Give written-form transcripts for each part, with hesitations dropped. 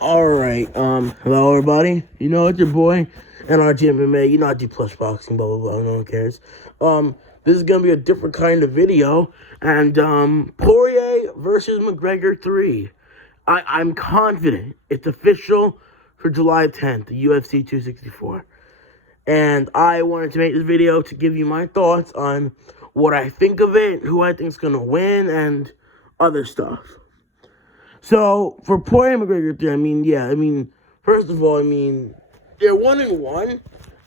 Alright, hello everybody. You know, it's your boy, NRG MMA, you know I do plus boxing, blah, blah, blah, no one cares. This is gonna be a different kind of video, and, Poirier versus McGregor 3. I'm confident it's official for July 10th, the UFC 264. And I wanted to make this video to give you my thoughts on what I think of it, who I think is gonna win, and other stuff. So, for Poirier and McGregor 3, first of all, they're 1-1,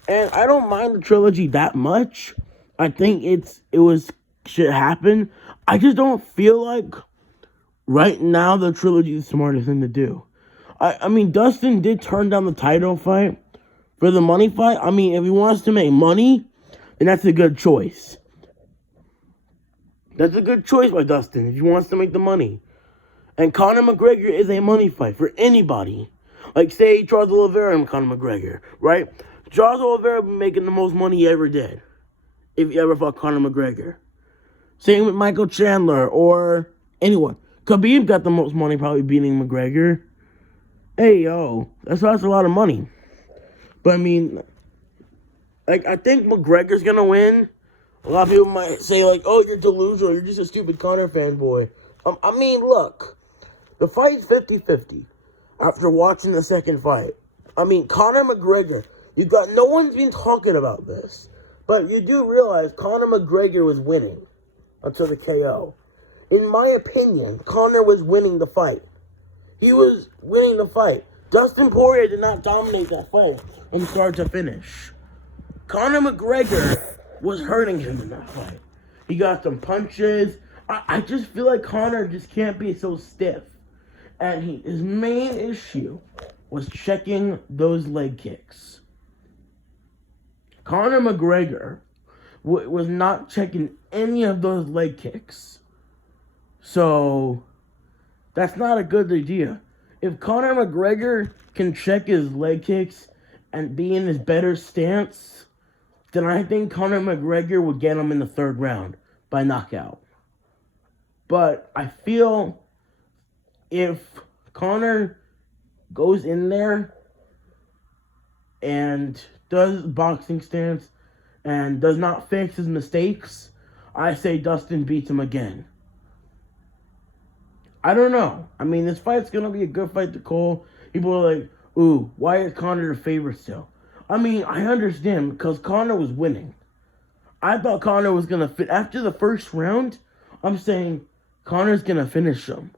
and I don't mind the trilogy that much. I think should happen. I just don't feel like right now the trilogy is the smartest thing to do. Dustin did turn down the title fight for the money fight. If he wants to make money, then that's a good choice. That's a good choice by Dustin if he wants to make the money. And Conor McGregor is a money fight for anybody. Like, say, Charles Oliveira and Conor McGregor, right? Charles Oliveira would be making the most money he ever did if he ever fought Conor McGregor. Same with Michael Chandler or anyone. Khabib got the most money probably beating McGregor. Hey, yo, that's a lot of money. But, I think McGregor's going to win. A lot of people might say, oh, you're delusional. You're just a stupid Conor fanboy. Look. The fight's 50-50 after watching the second fight. Conor McGregor, no one's been talking about this, but you do realize Conor McGregor was winning until the KO. In my opinion, Conor was winning the fight. He was winning the fight. Dustin Poirier did not dominate that fight from start to finish. Conor McGregor was hurting him in that fight. He got some punches. I just feel like Conor just can't be so stiff. And his main issue was checking those leg kicks. Conor McGregor was not checking any of those leg kicks. So, that's not a good idea. If Conor McGregor can check his leg kicks and be in his better stance, then I think Conor McGregor would get him in the third round by knockout. But I feel if Conor goes in there and does boxing stance and does not fix his mistakes, I say Dustin beats him again. I don't know. This fight's going to be a good fight to call. People are like, ooh, why is Conor the favorite still? I understand because Conor was winning. I thought Conor was going to fit. After the first round, I'm saying Conor's going to finish him.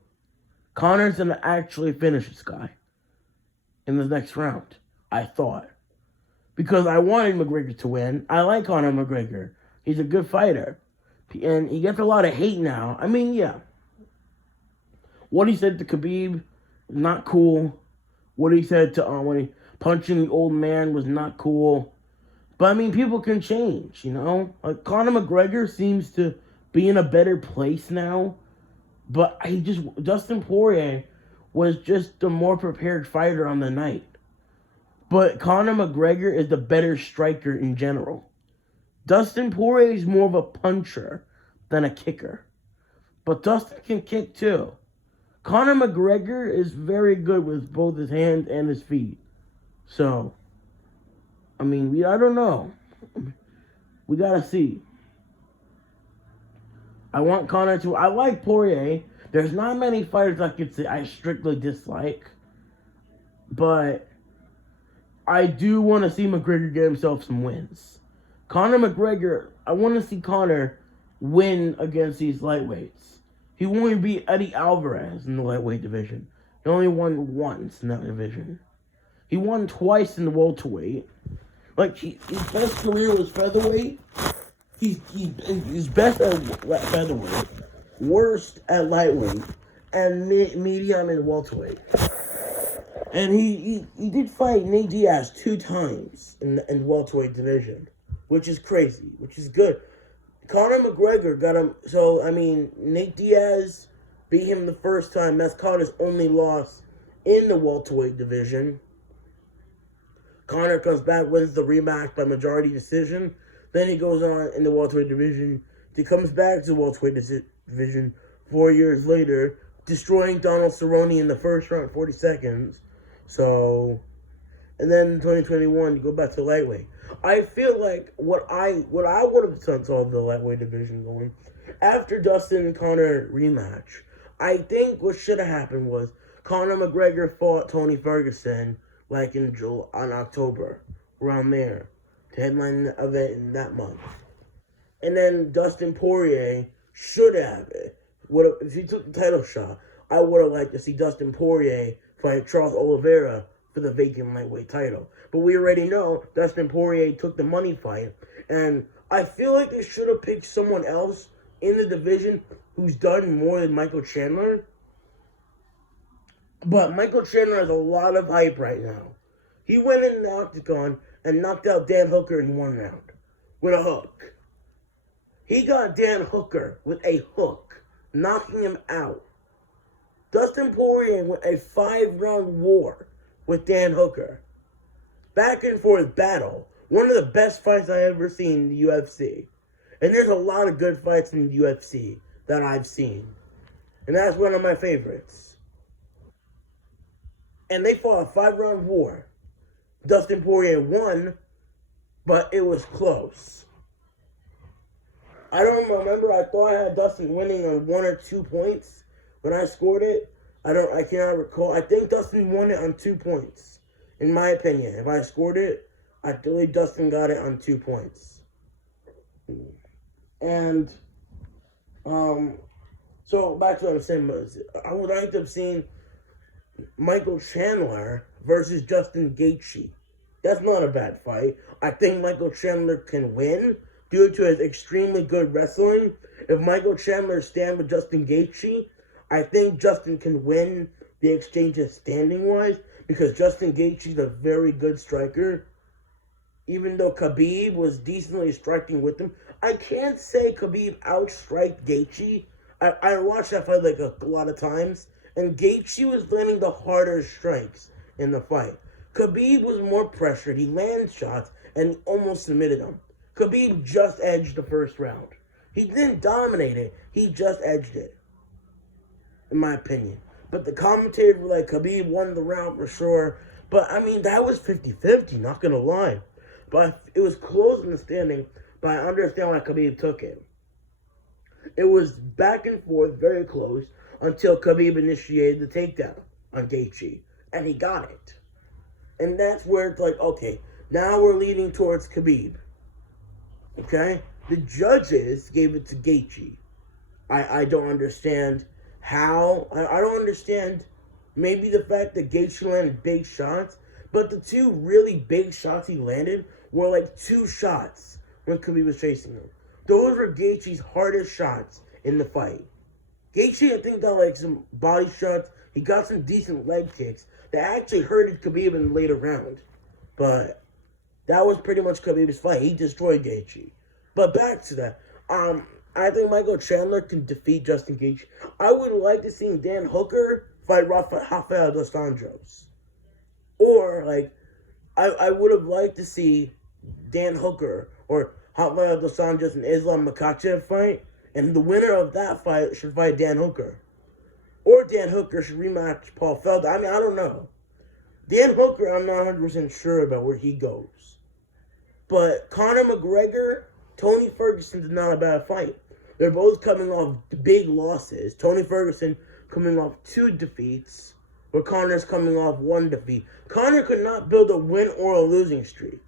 Conor's going to actually finish this guy in the next round, I thought. Because I wanted McGregor to win. I like Conor McGregor. He's a good fighter. And he gets a lot of hate now. Yeah. What he said to Khabib, not cool. What he said to when he punching the old man was not cool. But people can change, you know? Conor McGregor seems to be in a better place now. But Dustin Poirier was just the more prepared fighter on the night. But Conor McGregor is the better striker in general. Dustin Poirier is more of a puncher than a kicker. But Dustin can kick too. Conor McGregor is very good with both his hands and his feet. So, I don't know. We gotta see. I want Conor to... I like Poirier. There's not many fighters I could say I strictly dislike. But I do want to see McGregor get himself some wins. Conor McGregor... I want to see Conor win against these lightweights. He only beat Eddie Alvarez in the lightweight division. He only won once in that division. He won twice in the welterweight. His best career was featherweight. He's best at featherweight, worst at lightweight, and medium and welterweight. And he did fight Nate Diaz 2 times in the welterweight division, which is crazy, which is good. Conor McGregor got him. So Nate Diaz beat him the first time. That's Conor's only loss in the welterweight division. Conor comes back, wins the rematch by majority decision. Then he goes on in the welterweight division. He comes back to the welterweight division 4 years later, destroying Donald Cerrone in the first round, 40 seconds. So, and then in 2021, you go back to lightweight. I feel like what I would have done saw the lightweight division going after Dustin and Conor rematch. I think what should have happened was Conor McGregor fought Tony Ferguson like in October, around there, to headline the event in that month. And then Dustin Poirier should have it. If he took the title shot, I would have liked to see Dustin Poirier fight Charles Oliveira for the vacant lightweight title. But we already know Dustin Poirier took the money fight, and I feel like they should have picked someone else in the division who's done more than Michael Chandler. But Michael Chandler has a lot of hype right now. He went in the octagon and knocked out Dan Hooker in one round with a hook. He got Dan Hooker with a hook, knocking him out. Dustin Poirier went a 5-round war with Dan Hooker. Back and forth battle. One of the best fights I've ever seen in the UFC. And there's a lot of good fights in the UFC that I've seen. And that's one of my favorites. And they fought a 5-round war. Dustin Poirier won, but it was close. I don't remember. I thought I had Dustin winning on 1 or 2 points when I scored it. I cannot recall. I think Dustin won it on 2 points, in my opinion. If I scored it, I believe Dustin got it on 2 points. And, so back to what I'm saying, I would like to have seen Michael Chandler versus Justin Gaethje. That's not a bad fight. I think Michael Chandler can win due to his extremely good wrestling. If Michael Chandler stands with Justin Gaethje, I think Justin can win the exchanges standing-wise because Justin Gaethje is a very good striker. Even though Khabib was decently striking with him, I can't say Khabib outstriked Gaethje. I watched that fight like a lot of times, and Gaethje was landing the harder strikes in the fight. Khabib was more pressured. He landed shots and he almost submitted them. Khabib just edged the first round. He didn't dominate it. He just edged it, in my opinion. But the commentators were like, Khabib won the round for sure. But, I mean, that was 50-50, not going to lie. But it was close in the standing, but I understand why Khabib took it. It was back and forth, very close, until Khabib initiated the takedown on Gaethje. And he got it. And that's where it's like, okay, now we're leading towards Khabib. Okay? The judges gave it to Gaethje. I don't understand how. I don't understand maybe the fact that Gaethje landed big shots, but the 2 really big shots he landed were like 2 shots when Khabib was chasing him. Those were Gaethje's hardest shots in the fight. Gaethje, I think, got like some body shots. He got some decent leg kicks that actually hurted Khabib in the later round. But that was pretty much Khabib's fight. He destroyed Gaethje. But back to that. I think Michael Chandler can defeat Justin Gaethje. I would like to see Dan Hooker fight Rafael dos Anjos. Or, like, I would have liked to see Dan Hooker or Rafael dos Anjos and Islam Makhachev fight. And the winner of that fight should fight Dan Hooker. Or Dan Hooker should rematch Paul Felder. I mean, I don't know. Dan Hooker, I'm not 100% sure about where he goes. But Conor McGregor, Tony Ferguson is not a bad fight. They're both coming off big losses. Tony Ferguson coming off 2 defeats, where Conor's coming off 1 defeat. Conor could not build a win or a losing streak.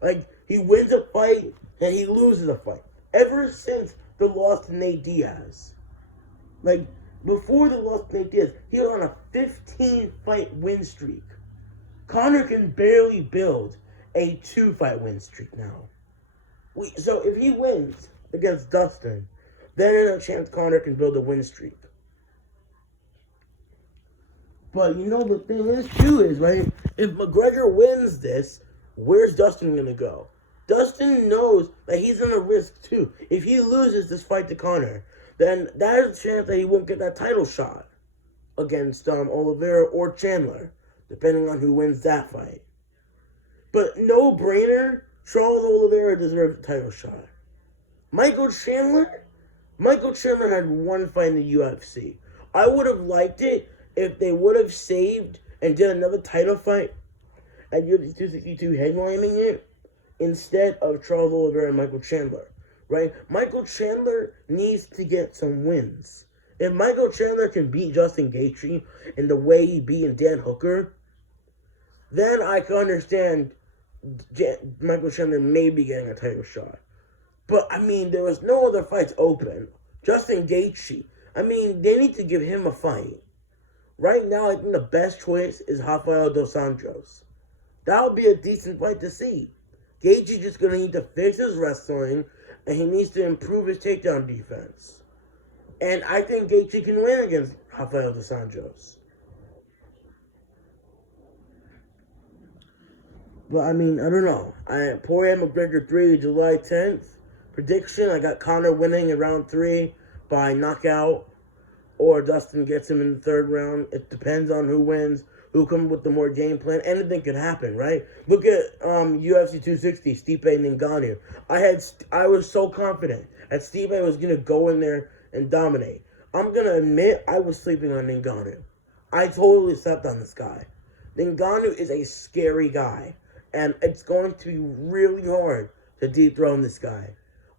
Like, he wins a fight and he loses a fight. Ever since the loss to Nate Diaz. Like, before the loss to Nate Diaz, he was on a 15-fight win streak. Conor can barely build a 2-fight win streak now. So if he wins against Dustin, then there's a chance Conor can build a win streak. But you know the thing is too is, right, if McGregor wins this, where's Dustin gonna go? Dustin knows that he's gonna risk too. If he loses this fight to Conor, then there's a chance that he won't get that title shot against Oliveira or Chandler, depending on who wins that fight. But no brainer, Charles Oliveira deserves a title shot. Michael Chandler had 1 fight in the UFC. I would have liked it if they would have saved and did another title fight at UFC 262 headlining it instead of Charles Oliveira and Michael Chandler, right? Michael Chandler needs to get some wins. If Michael Chandler can beat Justin Gaethje in the way he beat Dan Hooker, then I can understand Michael Chandler maybe getting a title shot. But, I mean, there was no other fights open. Justin Gaethje, I mean, they need to give him a fight. Right now, I think the best choice is Rafael dos Anjos. That would be a decent fight to see. Gaethje just going to need to fix his wrestling, and he needs to improve his takedown defense. And I think Gaethje can win against Rafael dos Anjos. But, I mean, I don't know. Poirier McGregor 3, July 10th. Prediction, I got Conor winning in round 3 by knockout. Or Dustin gets him in the 3rd round. It depends on who wins, who comes with the more game plan. Anything could happen, right? Look at UFC 260, Stipe and Ngannou. I was so confident that Stipe was going to go in there and dominate. I'm going to admit I was sleeping on Ngannou. I totally slept on this guy. Ngannou is a scary guy. And it's going to be really hard to dethrone this guy.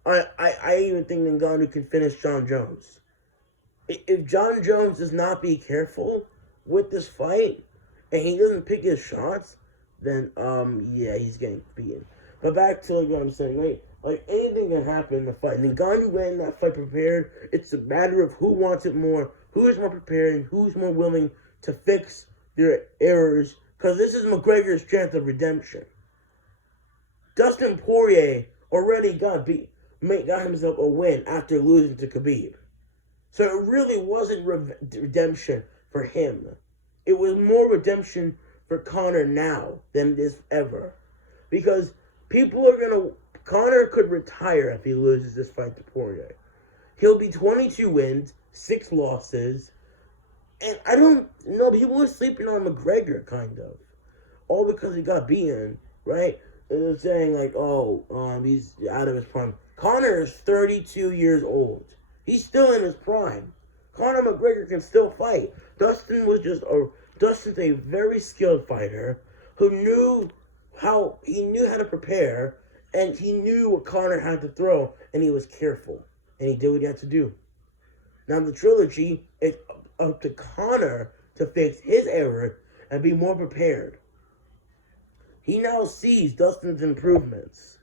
I even think Ngannou can finish John Jones. If John Jones does not be careful with this fight, and he doesn't pick his shots, then, yeah, he's getting beaten. But back to what I'm saying, like anything can happen in the fight. Ngannou went in that fight prepared. It's a matter of who wants it more, who is more prepared, and who's more willing to fix their errors. Because this is McGregor's chance of redemption. Dustin Poirier already got himself a win after losing to Khabib. So it really wasn't redemption for him. It was more redemption for Conor now than it is ever. Because Conor could retire if he loses this fight to Poirier. He'll be 22 wins, 6 losses. And I don't know, people are sleeping on McGregor, kind of. All because he got beaten, right? They're saying, like, he's out of his prime. Conor is 32 years old. He's still in his prime. Conor McGregor can still fight. Dustin's a very skilled fighter who knew how to prepare, and he knew what Conor had to throw, and he was careful, and he did what he had to do. Now the trilogy is up to Conor to fix his error and be more prepared. He now sees Dustin's improvements,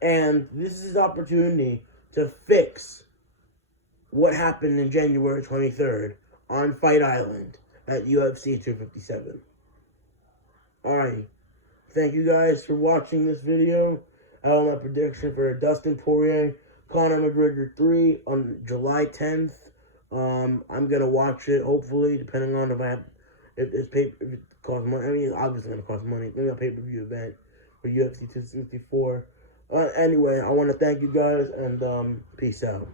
and this is his opportunity to fix what happened in January 23rd on Fight Island at UFC 257. Alright, thank you guys for watching this video. I have my prediction for Dustin Poirier, Conor McGregor 3 on July 10th. I'm gonna watch it, hopefully, depending on if it costs money. I mean, it's obviously gonna cost money. Maybe a pay-per-view event for UFC 264. Anyway, I want to thank you guys, and peace out.